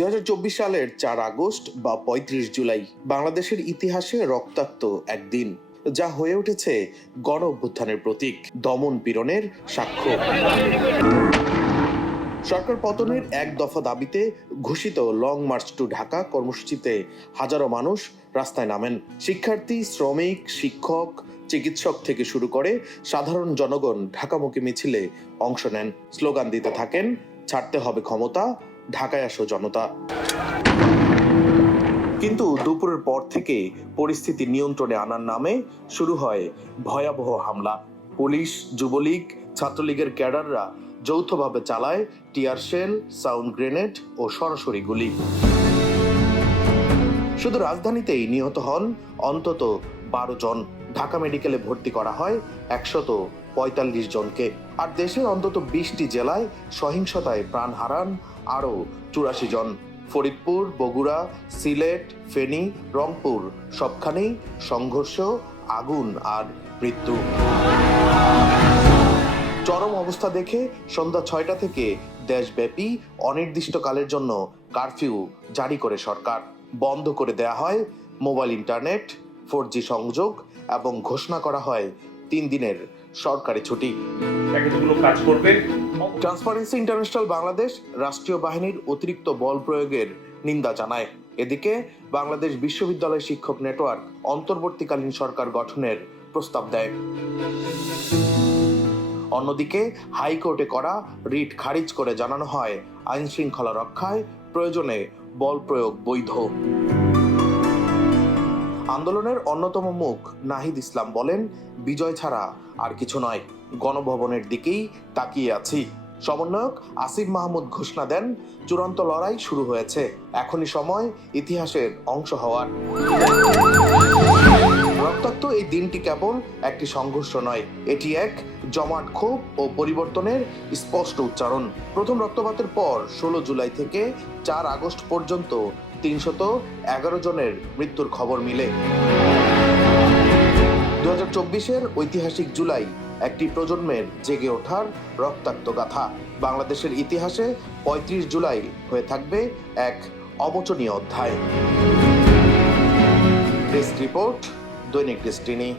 2024 সালের 4 আগস্ট বা 35 জুলাই বাংলাদেশের ইতিহাসে রক্তাক্ত একদিন, যা হয়ে উঠেছে গণ অভ্যুত্থানের প্রতীক, দমন পীড়নের সাক্ষ্য। সরকার পতনের এক দফা দাবিতে ঘোষিত লং মার্চ টু ঢাকা কর্মসূচিতে হাজারো মানুষ রাস্তায় নামেন। শিক্ষার্থী, শ্রমিক, শিক্ষক, চিকিৎসক থেকে শুরু করে সাধারণ জনগণ ঢাকামুখী মিছিলে অংশ নেন। স্লোগান দিতে থাকেন, ছাড়তে হবে ক্ষমতা, ঢাকায় আসো জনতা। কিন্তু দুপুরের পর থেকে পরিস্থিতি নিয়ন্ত্রণে আনার নামে শুরু হয় ভয়াবহ হামলা। পুলিশ, যুবলীগ, ছাত্রলীগের ক্যাডাররা যৌথভাবে চালায় টিয়ার শেল, সাউন্ড গ্রেনেড ও সরাসরি গুলি। শুধু রাজধানীতেই নিহত হন অন্তত 12 জন। ঢাকা মেডিকেলে ভর্তি করা হয় 145 জনকে। আর দেশের অন্তত 20টি জেলায় সহিংসতায় প্রাণ হারান আরও 84 জন। ফরিদপুর, বগুড়া, সিলেট, ফেনী, রংপুর সবখানেই সংঘর্ষ, আগুন আর মৃত্যু। চরম অবস্থা দেখে সন্ধ্যা 6টা থেকে দেশব্যাপী অনির্দিষ্টকালের জন্য কারফিউ জারি করে সরকার। বন্ধ করে দেয়া হয় মোবাইল ইন্টারনেট, 4G সংযোগ এবং ঘোষণা করা হয় 3 দিনের সরকারি ছুটি। কাজ করবে। ট্রান্সপারেন্সি ইন্টারন্যাশনাল বাংলাদেশ রাষ্ট্রীয় বাহিনীর অতিরিক্ত বল প্রয়োগের নিন্দা জানায়। এদিকে বাংলাদেশ বিশ্ববিদ্যালয় শিক্ষক নেটওয়ার্ক অন্তর্বর্তীকালীন সরকার গঠনের প্রস্তাব দেয়। অন্যদিকে হাইকোর্টে করা রিট খারিজ করে জানানো হয় আইন শৃঙ্খলা রক্ষায় প্রয়োজনে বল প্রয়োগ বৈধ। আন্দোলনের অন্যতম মুখ নাহিদ ইসলাম বলেন, বিজয় ছাড়া আর কিছু নয়, গণভবনের দিকেই তাকিয়ে আছি। সমন্বয়ক আসিফ মাহমুদ ঘোষণা দেন, চূড়ান্ত লড়াই শুরু হয়েছে, এখনই সময় ইতিহাসের অংশ হওয়ার। রক্তাক্ত এই দিনটি কেবল একটি সংঘর্ষ নয়, এটি এক জমাট ক্ষোভ ও পরিবর্তনের স্পষ্ট উচ্চারণ। প্রথম রক্তপাতের পর 16 জুলাই থেকে 4 আগস্ট পর্যন্ত 311 জনের মৃত্যুর খবর মিলে। 2024-এর ঐতিহাসিক জুলাই একটি প্রজন্মের জেগে ওঠার রক্তাক্ত গাথা। বাংলাদেশের ইতিহাসে 35 জুলাই হয়ে থাকবে এক অমোচনীয় অধ্যায়। ডেস্ক রিপোর্ট, দৈনিক ডেস্টিনি।